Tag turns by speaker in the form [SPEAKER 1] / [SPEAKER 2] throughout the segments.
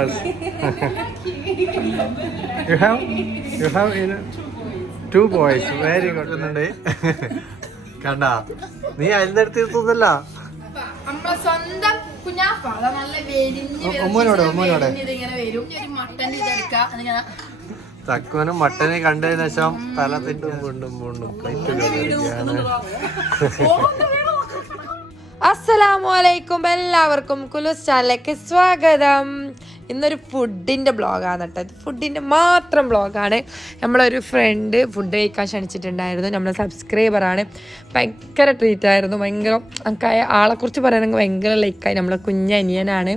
[SPEAKER 1] girls. you have you have in two boys. Very good. കണ്ട? നീ അതിന്റെ അടുത്ത് ഇരുത്തുന്നല്ല
[SPEAKER 2] നമ്മളെ സ്വന്തം കുഞ്ഞാപ്പ. നല്ല
[SPEAKER 1] ഒമ്മൂനോട്, ഒമ്മൂനോട്. തക്കുവനും മട്ടനെ കണ്ടതിന് ശേഷം തല തിണ്ടും വീണ്ടും വീണ്ടും അസ്സലാമലൈക്കും കയറിയിരിക്കുകയാണ്
[SPEAKER 3] അസ്സലാമു അലൈക്കും. എല്ലാവർക്കും കുലുസ് ചാനലിലേക്ക് സ്വാഗതം. ഇന്നൊരു ഫുഡിന്റെ ബ്ലോഗാണ് കേട്ടോ ഇത് ഫുഡിന്റെ മാത്രം ബ്ലോഗാണ് നമ്മളൊരു ഫ്രണ്ട് ഫുഡ് കഴിക്കാൻ ക്ഷണിച്ചിട്ടുണ്ടായിരുന്നു. നമ്മളെ സബ്സ്ക്രൈബറാണ് ഭയങ്കര ട്രീറ്റായിരുന്നു ഭയങ്കര നമുക്ക് ആളെക്കുറിച്ച് പറയുകയാണെങ്കിൽ ഭയങ്കര ലൈക്കായി നമ്മളെ കുഞ്ഞനിയനാണ്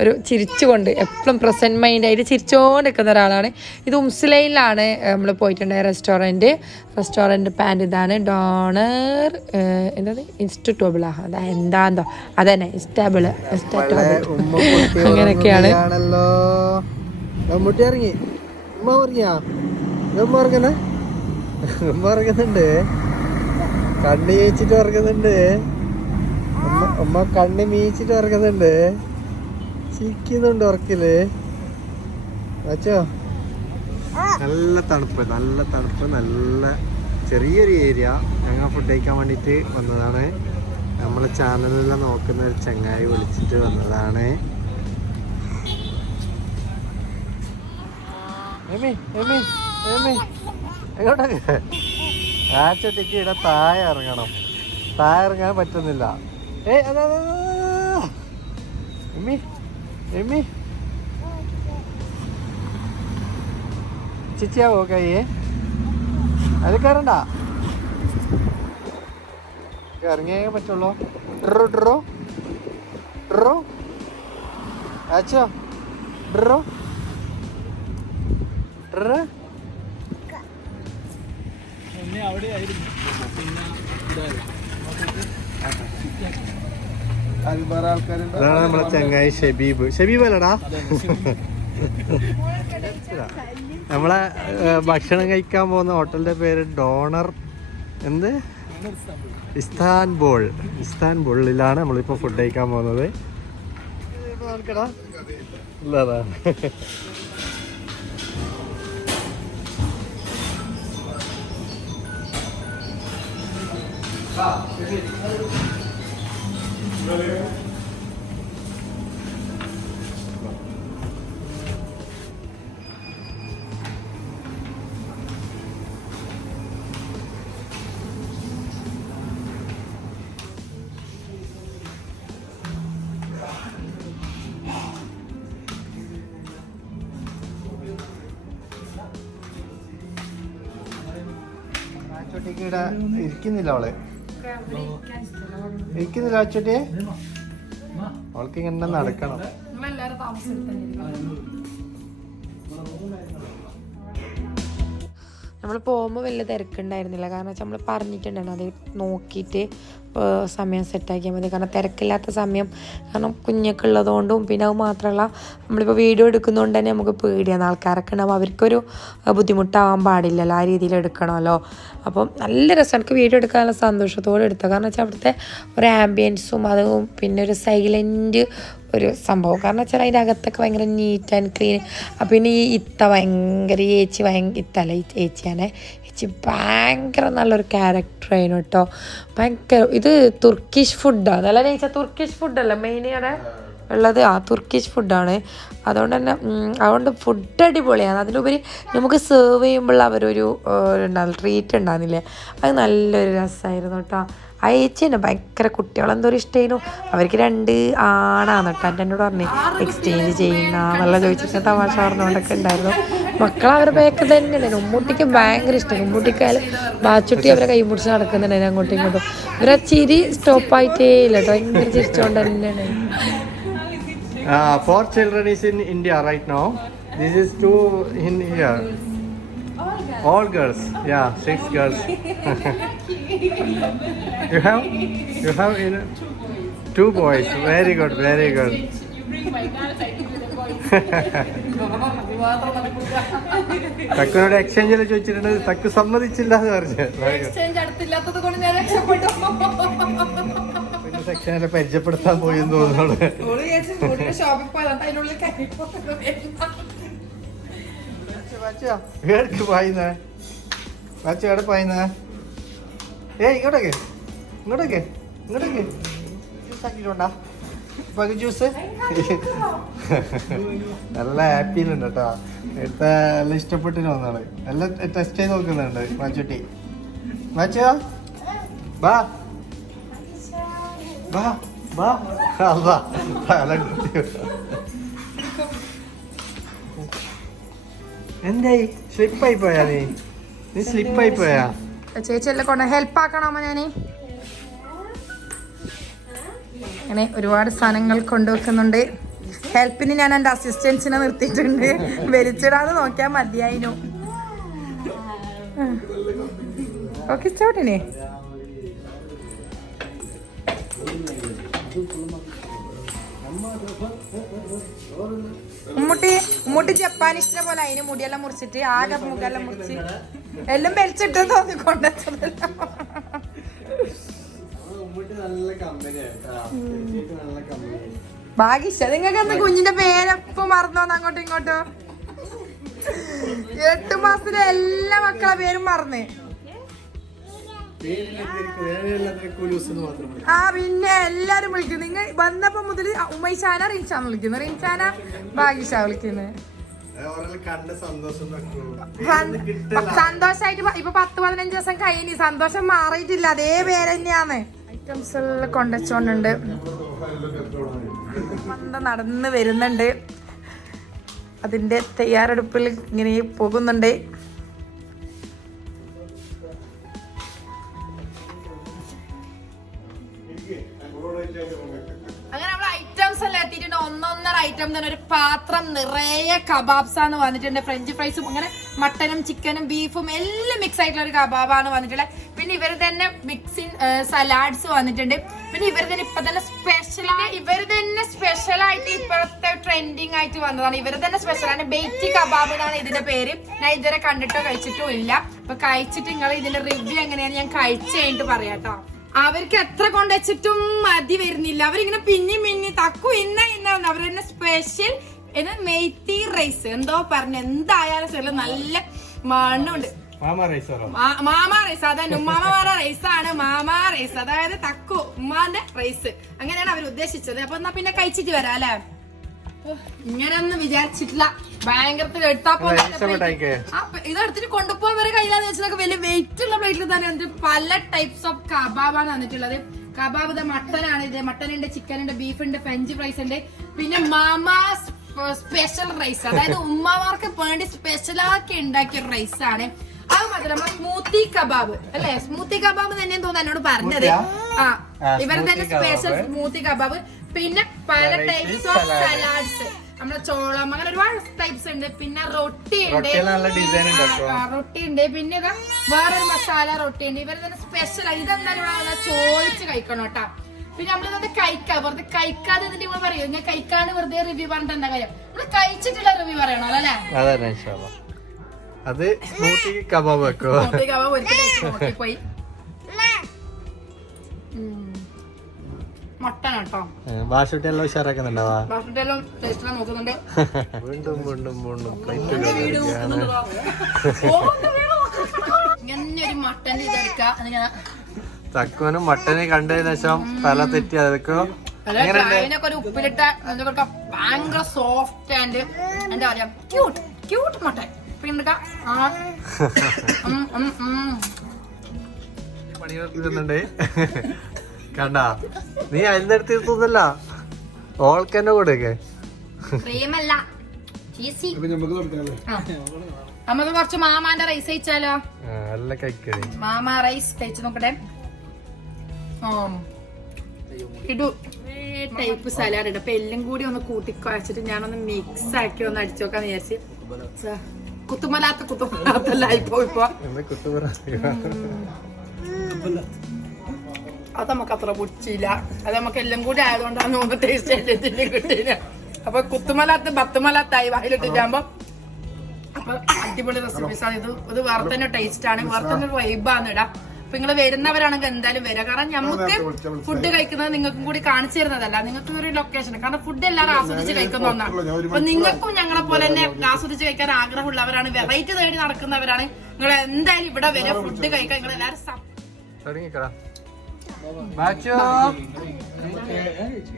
[SPEAKER 3] ഒരു ചിരിച്ചുകൊണ്ട് എപ്പോഴും പ്രസന്റ് മൈൻഡായിട്ട് ചിരിച്ചുകൊണ്ട് നിൽക്കുന്ന ഒരാളാണ്. ഇത് ഉംസ്ലൈനിലാണ് നമ്മൾ പോയിട്ടുണ്ടായ റെസ്റ്റോറന്റ് റെസ്റ്റോറന്റ് പാന്റ് ഇതാണ്. ഡോണർ എന്താ ഇൻസ്റ്റിറ്റ്യൂബിളാ അതാ എന്താന്തോ അതന്നെ ഇൻസ്റ്റാബിൾ ഇൻസ്റ്റാറ്റോബിൾ അങ്ങനെയൊക്കെയാണ്.
[SPEAKER 1] ആണല്ലോ മമ്മൂട്ടി ഇറങ്ങി. ഉമ്മ ഇറങ്ങിയാ ഉമ്മ ഇറങ്ങണേ ഉമ്മ ഇറങ്ങുന്നുണ്ട് കണ്ണ് ചേച്ചിട്ട് ഇറങ്ങുന്നുണ്ട് ഉമ്മ ഉമ്മ കണ്ണ് മീച്ചിട്ട് ഇറങ്ങുന്നുണ്ട് ചിരിക്കുന്നുണ്ട് ഉറക്കിൽ. അച്ചോ നല്ല തണുപ്പ് നല്ല തണുപ്പ് നല്ല ചെറിയൊരു ഏരിയ. ഞങ്ങൾ ഫുഡ് കഴിക്കാൻ വേണ്ടിയിട്ട് വന്നതാണ്. നമ്മളെ ചാനലിലെല്ലാം നോക്കുന്ന ഒരു ചങ്ങായി വിളിച്ചിട്ട് വന്നതാണ്. എമി എമി എമി. എങ്ങോട്ടൊക്കെ ആച്ചട്ടിക്ക് ഇവിടെ താഴെ ഇറങ്ങണം. താഴെ ഇറങ്ങാൻ പറ്റുന്നില്ല. ഏ അതാ എമ്മി അതാ. Amy Amy. ചിച്ചിയാവോ കയ്യേ അത് കയറണ്ട ഇറങ്ങിയേ പറ്റുള്ളൂ. ഡ്രോ ഡ്രോ ഡ്രോ ആച്ചോ. ഡ്രോ ഡ്രോ അതാണ് നമ്മളെ ചങ്ങായി ഷബീബ്. ഷബീബ് അല്ലടാ. നമ്മളെ ഭക്ഷണം കഴിക്കാൻ പോകുന്ന ഹോട്ടലിന്റെ പേര് ഡോണർ. എന്ത്? ഇസ്താൻബോൾ. ഇസ്താൻബോളിലാണ് നമ്മളിപ്പോ ഫുഡ് കഴിക്കാൻ പോകുന്നത്. ഇല്ലതാ ആച്ചോട്ടിക്ക് ഇവിടെ ഇരിക്കുന്നില്ല അവൾ. ഇരിക്കുന്നില്ല ആച്ചോട്ടിയെ അവൾക്ക് ഇങ്ങനെ നടക്കണം.
[SPEAKER 3] നമ്മൾ പോകുമ്പോൾ വലിയ തിരക്കുണ്ടായിരുന്നില്ല. കാരണം വെച്ചാൽ നമ്മൾ പറഞ്ഞിട്ടുണ്ടായിരുന്നു അത് നോക്കിയിട്ട് സമയം സെറ്റാക്കിയാൽ മതി. കാരണം തിരക്കില്ലാത്ത സമയം കാരണം കുഞ്ഞൊക്കെ ഉള്ളതുകൊണ്ടും പിന്നെ അത് മാത്രമല്ല നമ്മളിപ്പോൾ വീഡിയോ എടുക്കുന്നതുകൊണ്ട് തന്നെ നമുക്ക് പേടിയാണ്. ആൾക്കാരൊക്കെ ഉണ്ടാവും അവർക്കൊരു ബുദ്ധിമുട്ടാവാൻ പാടില്ലല്ലോ. ആ രീതിയിൽ എടുക്കണമല്ലോ. അപ്പം നല്ല രസമാണ് എനിക്ക് വീഡിയോ എടുക്കാനുള്ള സന്തോഷത്തോടെ എടുത്തത് കാരണം വെച്ചാൽ അവിടുത്തെ ഒരു ആംബിയൻസും അതും പിന്നെ ഒരു സൈലന്റ് ഒരു സംഭവം. കാരണം വെച്ചാൽ അതിന്റെ അകത്തൊക്കെ ഭയങ്കര നീറ്റ് ആൻഡ് ക്ലീൻ അപ്പം പിന്നെ ഈ ഇത്ത ഭയങ്കര ഏച്ചി ഭയങ്കര ഇത്തല്ല ഈ ചേച്ചിയാണ് ചേച്ചി ഭയങ്കര നല്ലൊരു ക്യാരക്ടറായിരുന്നു കേട്ടോ. ഭയങ്കര ഇത് തുർക്കിഷ് ഫുഡാണ് നല്ല ചേച്ചാ തുർക്കിഷ് ഫുഡല്ല മെയിനിയുടെ ഉള്ളത്. ആ തുർക്കിഷ് ഫുഡാണ് അതുകൊണ്ട് തന്നെ അതുകൊണ്ട് ഫുഡ് അടിപൊളിയാണ്. അതിനുപരി നമുക്ക് സെർവ് ചെയ്യുമ്പോൾ അവരൊരു ട്രീറ്റ് ഉണ്ടാകുന്നില്ലേ അത് നല്ലൊരു രസമായിരുന്നു കേട്ടോ. ആ ഏച്ചി തന്നെ ഭയങ്കര കുട്ടികളെന്തോ ഇഷ്ടമായിരുന്നു അവർക്ക് രണ്ട് ആണാന്ന് കേട്ടോ എന്റെ എന്നോട് പറഞ്ഞു എക്സ്ചേഞ്ച് ചെയ്യുന്ന എന്നുള്ള ചോദിച്ചിട്ട് തമാശ പറഞ്ഞുകൊണ്ടൊക്കെ ഉണ്ടായിരുന്നു മക്കൾ അവരുടെ ബാക്ക് തന്നെയാണ് ഉമ്മൂട്ടിക്ക് ഭയങ്കര ഇഷ്ടം ഉമ്മൂട്ടിക്കായാലും ബാച്ചുട്ടി അവരെ കൈ പിടിച്ച് നടക്കുന്നുണ്ടായിരുന്നു അങ്ങോട്ടും ഇങ്ങോട്ടും ഇവരെ ചിരി സ്റ്റോപ്പ് സ്റ്റോപ്പായിട്ടേ ഇല്ല കേട്ടോ ഭയങ്കര ചിരിച്ചുകൊണ്ട് തന്നെയാണ്
[SPEAKER 1] four children is in India right now. This is two in here. All girls. Yeah, six girls. you have? You have in two boys. Very good, very good. തക്കുനോട് എക്സ്ചേഞ്ചിൽ ചോദിച്ചിട്ടുണ്ട് തക്കു സമ്മതിച്ചില്ല എന്ന് പറഞ്ഞു
[SPEAKER 2] എക്സ്ചേഞ്ച് അടുത്തില്ലാത്തത് കൊണ്ട് ഞാൻ രക്ഷപ്പെട്ടു.
[SPEAKER 1] പിന്നെ സെക്ഷനെ പരിചയപ്പെടുത്താൻ പോയി എന്ന് തോന്നുന്നു.
[SPEAKER 2] ഷോപ്പിൽ പോയതാണ് അതിനുള്ളിൽ
[SPEAKER 1] ഏടക്ക് പായുന്നേ വാച്ച എവിടെ പായുന്നേ? ഏയ് ഇങ്ങോട്ടേക്ക്. ഇങ്ങോട്ടേക്ക്. ഇങ്ങോട്ടേക്ക്. ജ്യൂസ് ആക്കിയിട്ടുണ്ടാ പകു ജ്യൂസ് നല്ല ഹാപ്പിയിലുണ്ട് കേട്ടോ. എടുത്ത നല്ല ഇഷ്ടപ്പെട്ടിട്ട് വന്നാണ് എല്ലാം ടെസ്റ്റ് ചെയ്ത് നോക്കുന്നുണ്ട് മാച്ചുട്ടി. മാച്ചോ? ബാ. ബാ ബാ. അല്ല. എന്തായി? സ്ലിപ്പായി പോയാ നീ? നീ സ്ലിപ്പായി പോയാ?
[SPEAKER 2] ചേച്ചി എല്ലാം കൊണ്ട് ഹെൽപ്പ് ആക്കണമോ ഞാൻ അങ്ങനെ ഒരുപാട് സാധനങ്ങൾ കൊണ്ടുവെക്കുന്നുണ്ട്. ഹെൽപ്പിന് ഞാൻ എന്റെ അസിസ്റ്റൻസിനെ നിർത്തിയിട്ടുണ്ട്. വലിച്ചിടാതെ നോക്കിയാൽ മതിയായിരുന്നു ഓക്കെ ഇഷ്ടപ്പെട്ടിനെ ഉമ്മുട്ടി ഉമ്മുട്ടി ജപ്പാനിഷ്ടിനെ പോലെ അതിന് മുടിയെല്ലാം മുറിച്ചിട്ട് ആകെ മുഖെല്ലാം മുറിച്ച് എല്ലാം വലിച്ചിട്ട്
[SPEAKER 1] തോന്നി കമ്പനി
[SPEAKER 2] ഭാഗ്യശ നിങ്ങൾക്ക് എന്താ കുഞ്ഞിന്റെ പേരപ്പൊ മറന്നോന്ന് അങ്ങോട്ടും ഇങ്ങോട്ടും? എട്ട് മാസത്തിലെ എല്ലാ മക്കളെ പേരും മറന്ന്. ആ പിന്നെ എല്ലാരും വിളിക്കും. നിങ്ങൾ വന്നപ്പോ മുതൽ ഉമ്മൈഷാന റിൻഷാന്ന് വിളിക്കുന്നു റിൻഷാന ഭാഗ്യഷ വിളിക്കുന്നത്. സന്തോഷായിട്ട് ഇപ്പൊ പത്ത് പതിനഞ്ച് ദിവസം കഴിഞ്ഞു സന്തോഷം മാറിയിട്ടില്ല. അതേ പേര് തന്നെയാണ്. ഐറ്റംസ് എല്ലാം കൊണ്ടുവച്ചോണ്ടുണ്ട്. വന്ന നടന്ന് വരുന്നുണ്ട്. അതിന്റെ തയ്യാറെടുപ്പിൽ ഇങ്ങനെ പോകുന്നുണ്ട്. ഐറ്റം തന്നെ ഒരു പാത്രം നിറയെ കബാബ്സ് ആണ് വന്നിട്ടുണ്ട്. ഫ്രഞ്ച് ഫ്രൈസും അങ്ങനെ മട്ടനും ചിക്കനും ബീഫും എല്ലാം മിക്സ് ആയിട്ടുള്ള ഒരു കബാബാണ് വന്നിട്ടുള്ളത്. പിന്നെ ഇവർ തന്നെ മിക്സിൻ സലാഡ്സ് വന്നിട്ടുണ്ട്. പിന്നെ ഇവർ തന്നെ ഇപ്പൊ തന്നെ സ്പെഷ്യൽ ഇവർ തന്നെ സ്പെഷ്യൽ ആയിട്ട് ഇപ്പോഴത്തെ ട്രെൻഡിങ് ആയിട്ട് വന്നതാണ്. ഇവർ തന്നെ സ്പെഷ്യൽ ആണ്. ബേറ്റി കബാബ് എന്നാണ് ഇതിന്റെ പേര്. ഞാൻ ഇതുവരെ കണ്ടിട്ടോ കഴിച്ചിട്ടോ ഇല്ല. അപ്പൊ കഴിച്ചിട്ട് നിങ്ങൾ ഇതിന്റെ റിവ്യൂ എങ്ങനെയാണ് ഞാൻ കഴിച്ചു കഴിഞ്ഞിട്ട് പറയാട്ടോ അവർക്ക് എത്ര കൊണ്ടുവച്ചിട്ടും മതി വരുന്നില്ല. അവരിങ്ങനെ പിന്നി മിന്നി തക്കു ഇന്ന ഇന്ന അവർ തന്നെ സ്പെഷ്യൽ എന്ന് മെയ്ത്തി റൈസ് എന്തോ പറഞ്ഞു എന്തായാലും ശരി നല്ല മണ്ണുണ്ട്.
[SPEAKER 1] മാമ റൈസ്
[SPEAKER 2] അതാണ് മാമ റൈസ് ഉമ്മാമാരുടെ റൈസാണ് മാമ റൈസ് അതായത് തക്കു ഉമ്മാന്റെ റൈസ് അങ്ങനെയാണ് അവർ ഉദ്ദേശിച്ചത്. അപ്പൊ എന്നാ പിന്നെ കഴിച്ചിട്ട് വരാം അല്ലെ? ഇങ്ങനെയൊന്നും വിചാരിച്ചിട്ടില്ല. ഭയങ്കരത്തിൽ എടുത്താ പോലെ
[SPEAKER 1] ഇഷ്ടപ്പെട്ടായിക്കേ
[SPEAKER 2] ആ, പ- ഇത് എടുത്തിട്ട് കൊണ്ടുപോകാൻ വരെ കയ്യിലാന്ന് വെച്ചാൽ വലിയ വെയിറ്റ് ഉള്ള പ്ലേറ്റിൽ തന്നെ വന്നിട്ട് പല ടൈപ്സ് ഓഫ് കബാബാണ് വന്നിട്ടുള്ളത്. കബാബ് ഇത് മട്ടൻ ആണ് ഇത് മട്ടൻ ഉണ്ട് ചിക്കൻ ഉണ്ട് ബീഫ് ഉണ്ട് ഫ്രഞ്ച് ഫ്രൈസ് ഉണ്ട്. പിന്നെ മാമാസ് സ്പെഷ്യൽ റൈസ് അതായത് ഉമ്മമാർക്ക് വേണ്ടി സ്പെഷ്യൽ ആക്കി ഉണ്ടാക്കിയ റൈസ് ആണ്. അത് മാത്രമല്ല നമ്മുടെ സ്മൂത്തി കബാബ്. അല്ലെ? സ്മൂത്തി കബാബ് തന്നെയാണ് തോന്നുന്നു എന്നോട് പറഞ്ഞത്. ആ ഇവർ തന്നെ സ്പെഷ്യൽ സ്മൂത്തി കബാബ്. പിന്നെ പല ടൈപ്സ് ഓഫ്. സലാഡ്സ് നമ്മളെ ചോളം അങ്ങനെ ഒരുപാട് ടൈപ്സ് ഉണ്ട്. പിന്നെ റൊട്ടി ഉണ്ട്. റൊട്ടി ഉണ്ട് പിന്നെ ഇതാ വേറൊരു മസാല റൊട്ടി ഉണ്ട്. ഇവർ തന്നെ സ്പെഷ്യൽ ഇതെന്തായാലും ഇവിടെ ചോദിച്ച് കഴിക്കണം കേട്ടാ. പിന്നെ നമ്മളിത് കഴിക്കാം വെറുതെ കഴിക്കാതെ എന്നിട്ട് നമ്മൾ പറയും ഇങ്ങനെ കഴിക്കാണ്ട് വെറുതെ റിവ്യൂ പറഞ്ഞിട്ട് എന്താ കാര്യം? നമ്മൾ കഴിച്ചിട്ടുള്ള റിവ്യൂ പറയണോ അല്ലേ.
[SPEAKER 1] അത് സ്മൂത്തി കബാബ് വെക്കോ? ഉഷാറാക്കുന്നുണ്ടാവാ വീണ്ടും വീണ്ടും വീണ്ടും തക്കുവനും മട്ടനെ കണ്ടതിന് ശേഷം തല തെറ്റി അതൊക്കെ എങ്ങനെയുണ്ട്?
[SPEAKER 2] അതിനൊക്കെ ഒരു ഉപ്പിലിട്ട ഭയങ്കര സോഫ്റ്റ് ആൻഡ് എന്താ പറയാ ക്യൂട്ട് ക്യൂട്ട് മട്ടൻ
[SPEAKER 1] നിർത്തിരുന്നുണ്ട് കണ്ടാ? നീ അതിന്റെ അടുത്ത് ഇരുത്തുന്നല്ല. ഓൾക്കെന്നെ കൊടുക്കേ.
[SPEAKER 2] ക്രീമല്ല. നമുക്ക് കുറച്ച് മാമാന്റെ റൈസ് കഴിച്ചാലോ?
[SPEAKER 1] നല്ല കഴിക്കണേ
[SPEAKER 2] മാമ റൈസ് കഴിച്ചു നോക്കട്ടെ. ഇടു. ടൈപ്പ് സലാഡ് ഉണ്ട് അപ്പൊ എല്ലാം കൂടി ഒന്ന് കൂട്ടിക്കുഴച്ചിട്ട് ഞാനൊന്ന് മിക്സ് ആക്കി ഒന്ന് അടിച്ചു നോക്കാന്ന് വിചാരിച്ച്. കുത്തുമലാത്ത കുത്തുമലാത്തല്ല ഇപ്പൊ. അത് നമുക്ക് അത്ര പിടിച്ചില്ല അത് നമുക്ക് എല്ലാം കൂടി ആയതുകൊണ്ടാണ് നമുക്ക് ടേസ്റ്റ് എല്ലാത്തിന്റെ കിട്ടിയില്ല അപ്പൊ കുത്തുമലാത്ത് ബത്തുമലാത്തായി വായിലിട്ടിട്ടാകുമ്പോ അപ്പൊ അടിപൊളി റെസിപ്പീസ് ആണ് ഇത്. ഇത് വേറെ തന്നെ ടേസ്റ്റ് ആണ്. വേറെ തന്നെ ഒരു വൈബാണ് ഇടാം അപ്പൊ നിങ്ങൾ വരുന്നവരാണെങ്കിൽ എന്തായാലും വരാം. കാരണം നമുക്ക് ഫുഡ് കഴിക്കുന്നത് നിങ്ങൾക്കും കൂടി കാണിച്ചു തരുന്നതല്ല. നിങ്ങൾക്ക് ഒരു ലൊക്കേഷൻ കാരണം ഫുഡ് എല്ലാവരും ആസ്വദിച്ച് കഴിക്കുന്ന ഒന്നാണ്. അപ്പൊ നിങ്ങൾക്കും ഞങ്ങളെ പോലെ തന്നെ ആസ്വദിച്ച് കഴിക്കാൻ ആഗ്രഹമുള്ളവരാണ്. വെറൈറ്റി തേടി നടക്കുന്നവരാണ്. നിങ്ങൾ എന്തായാലും ഇവിടെ വരെ. ഫുഡ് കഴിക്കാൻ നിങ്ങൾ എല്ലാവരും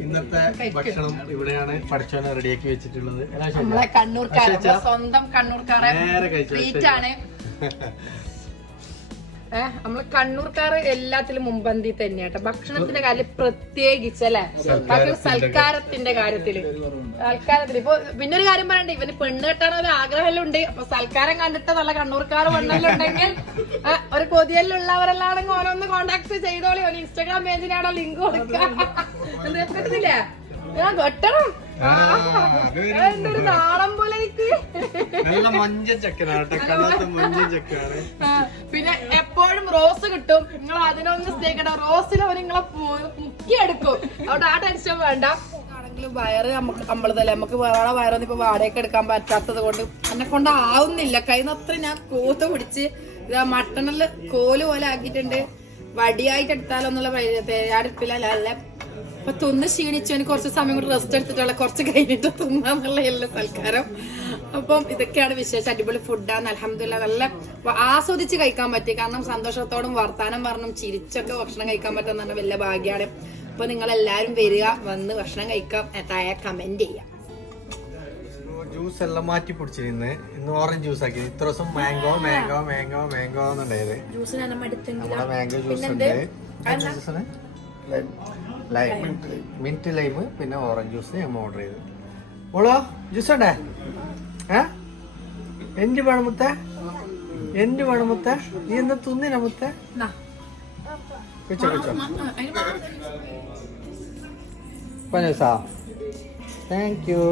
[SPEAKER 1] ഇന്നത്തെ ഭക്ഷണം ഇവിടെയാണ് പഠിച്ചോനെ റെഡിയാക്കി വെച്ചിട്ടുള്ളത്.
[SPEAKER 2] കണ്ണൂർക്കാരെ സ്വന്തം കണ്ണൂർക്കാരെ ആണ്. ഏഹ് നമ്മൾ കണ്ണൂർക്കാർ എല്ലാത്തിലും മുമ്പന്തി തന്നെയാട്ടോ. ഭക്ഷണത്തിന്റെ കാര്യം പ്രത്യേകിച്ച് അല്ലെ? ഭക്ഷണ സൽക്കാരത്തിന്റെ കാര്യത്തിൽ. സൽക്കാരത്തിൽ. ഇപ്പൊ പിന്നെ ഒരു കാര്യം പറയണ്ടേ ഇവന് പെണ്ണ് കെട്ടാൻ ഒരു ആഗ്രഹമെല്ലാം ഉണ്ട്. അപ്പൊ സൽക്കാരം കണ്ടിട്ട് നല്ല കണ്ണൂർക്കാർ വണ്ണല്ലുണ്ടെങ്കിൽ ഒരു കൊതിയല്ലുള്ളവരെല്ലാം ഓരോന്ന് കോണ്ടാക്ട് ചെയ്തോളി. ഒരു ഇൻസ്റ്റാഗ്രാം പേജിനാണോ ലിങ്ക് കൊടുക്കുക. കേട്ടിട്ടില്ലേ ഞാൻ നാളം പോലെ എനിക്ക്. പിന്നെ റോസ് കിട്ടും. നിങ്ങൾ അതിനൊന്നും സ്നേഹിക്കണ്ട റോസിൽ അവർ നിങ്ങളെ മുക്കിയെടുക്കും. അവിടെ ആ ടെൻഷൻ വേണ്ട. ആണെങ്കിലും വയറ് നമുക്ക് നമ്മളതല്ലേ. നമുക്ക് വേറെ വയറൊന്നും ഇപ്പൊ വാടകയ്ക്ക് എടുക്കാൻ പറ്റാത്തത് കൊണ്ട് എന്നെ കൊണ്ട് ആവുന്നില്ല. ഞാൻ കൂത്ത് പിടിച്ച് ഇതാ മട്ടണിൽ കോൽ പോലെ ആക്കിയിട്ടുണ്ട്. വടിയായിട്ട് എടുത്താലൊന്നുള്ള തയ്യാറെടുപ്പില്ല അപ്പൊ തിന്ന് ക്ഷീണിച്ചു എനിക്ക് കുറച്ച് സമയം കൂടി റെസ്റ്റ് എടുത്തിട്ടുള്ള കുറച്ച് കഴിഞ്ഞിട്ട് തിന്നാന്നുള്ള എല്ലാ സൽക്കാരം. അപ്പം ഇതൊക്കെയാണ് വിശേഷം. അടിപൊളി ഫുഡാണ് അലഹമില്ല നല്ല ആസ്വദിച്ച് കഴിക്കാൻ പറ്റി. കാരണം സന്തോഷത്തോടും വർത്താനം പറഞ്ഞും ചിരിച്ചൊക്കെ ഭക്ഷണം കഴിക്കാൻ പറ്റുന്ന വലിയ ഭാഗ്യമാണ് അപ്പൊ നിങ്ങൾ എല്ലാരും വരിക വന്ന് ഭക്ഷണം കഴിക്കാം. താഴെ കമന്റ് ചെയ്യാം.
[SPEAKER 1] ജ്യൂസ് എല്ലാം മാറ്റി പിടിച്ചിരുന്നു. ഇന്ന് ഓറഞ്ച് ജ്യൂസ് ആക്കി. ഇത്ര ദിവസം മാംഗോ മാംഗോ മാംഗോ മാംഗോ എന്നുണ്ടായത്
[SPEAKER 2] ജ്യൂസിന്
[SPEAKER 1] നമ്മുടെ മാംഗോ ജ്യൂസ് ഉണ്ട്. ലൈം മിന്റ് ലൈം പിന്നെ ഓറഞ്ച് ജ്യൂസ് ഞങ്ങൾ ഓർഡർ ചെയ്തു. ഓളോ ജ്യൂസ് ഉണ്ടേ? ഏ? എന്ത് വേണം മുത്ത? എന്ത് വേണം മുത്ത? നീ എന്താ തിന്നിന മുത്ത? വെച്ചോ വെച്ചോ. പനസാ. താങ്ക് യു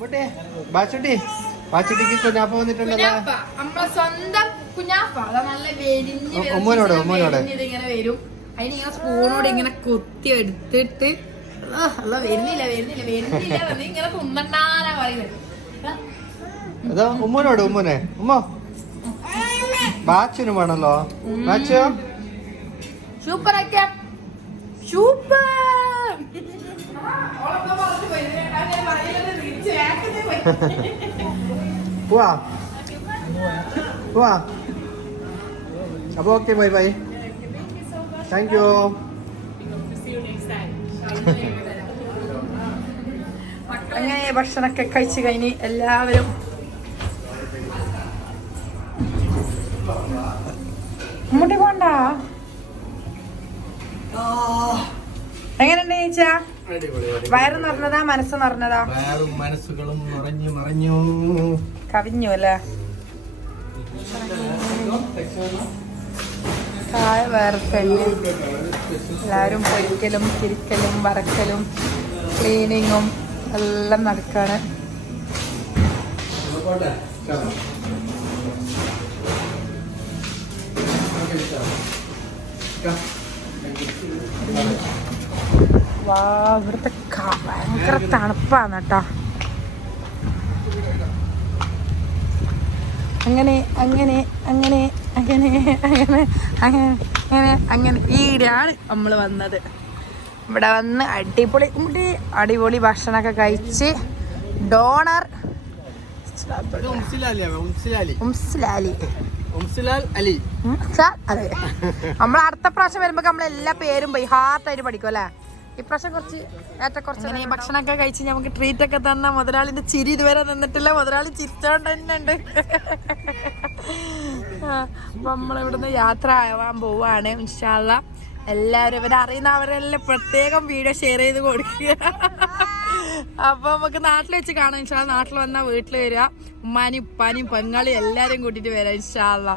[SPEAKER 1] മുട്ടെ ബാച്ചുട്ടി. ബാച്ചുട്ടിക്ക് കുഞ്ഞാപ്പ വന്നിട്ടുണ്ടല്ലോ.
[SPEAKER 2] കുഞ്ഞാപ്പ. നമ്മളെ സ്വന്തം കുഞ്ഞാപ്പ. അതാ നല്ല
[SPEAKER 1] ഒമ്മനോട്, ഒമ്മനോട്.
[SPEAKER 2] ഇങ്ങനെ വരും. അതിന് സ്പൂണോട് ഇങ്ങനെ കൊത്തി എടുത്തിട്ട് അല്ല വരുന്നില്ല വരുന്നില്ല വരുന്നില്ല ഇങ്ങനെ പറയുന്നത്.
[SPEAKER 1] ഉമ്മനോട് ഉമ്മനെ. ഉമ്മ. ബാച്ചിന് വേണല്ലോ. ബാച്ചോ
[SPEAKER 2] സൂപ്പർ ആക്കിയ സൂപ്പർ
[SPEAKER 1] അപ്പൊ okay bye bye thank you
[SPEAKER 2] അങ്ങനെ ഭക്ഷണമൊക്കെ കഴിച്ചു കഴിഞ്ഞ് എല്ലാവരും മുട്ടി പോണ്ട. എങ്ങനെയുണ്ട് ചേച്ചാ? വയറ് നിറഞ്ഞതാ മനസ്സ് നിറഞ്ഞതാ?
[SPEAKER 1] വേറും മനസ്സുകളും നിറഞ്ഞു മറഞ്ഞു
[SPEAKER 2] കവിഞ്ഞു അല്ലേ? താഴെ വേർക്കൽ എല്ലാവരും പൊരിക്കലും ചിരിക്കലും വറക്കലും ക്ലീനിങ്ങും എല്ലാം നടക്കാണ്. വാ ഇവിടുത്തെ ഭയങ്കര തണുപ്പാണ് കേട്ടോ. അങ്ങനെ അങ്ങനെ അങ്ങനെ അങ്ങനെ അങ്ങനെ അങ്ങനെ അങ്ങനെ അങ്ങനെ. ഈടെയാണ് നമ്മൾ വന്നത്. ഇവിടെ വന്ന് അടിപൊളി അടിപൊളി ഭക്ഷണമൊക്കെ കഴിച്ച് ഡോണർ. നമ്മൾ അടുത്ത പ്രാവശ്യം വരുമ്പോ നമ്മൾ എല്ലാ പേരും പോയി ഹാർട്ടായിട്ട് പഠിക്കും അല്ലേ? ഇപ്രാവശ്യം കുറച്ച് ഏറ്റ കുറച്ച് ഭക്ഷണമൊക്കെ കഴിച്ച് നമുക്ക് ട്രീറ്റ് ഒക്കെ തന്ന മുതലാളിന്റെ ചിരി ഇതുവരെ നിന്നിട്ടില്ല. മുതലാളി ചിരിച്ചോണ്ട് തന്നെ ഉണ്ട്. നമ്മളിവിടുന്ന് യാത്ര ആവാൻ പോവാണ് ഇൻഷാല്ല എല്ലാവരും ഇവരെ അറിയുന്നവരെല്ലാം പ്രത്യേകം വീഡിയോ ഷെയർ ചെയ്ത് കൊടുക്കുക. അപ്പൊ നമുക്ക് നാട്ടിൽ വെച്ച് കാണാം ഇൻഷാല്ല നാട്ടിൽ വന്നാൽ വീട്ടിൽ വരിക. ഉമ്മാനും ഉപ്പാനും പെങ്ങളി എല്ലാരും കൂട്ടിട്ട് വരാം ഇൻഷാല്ല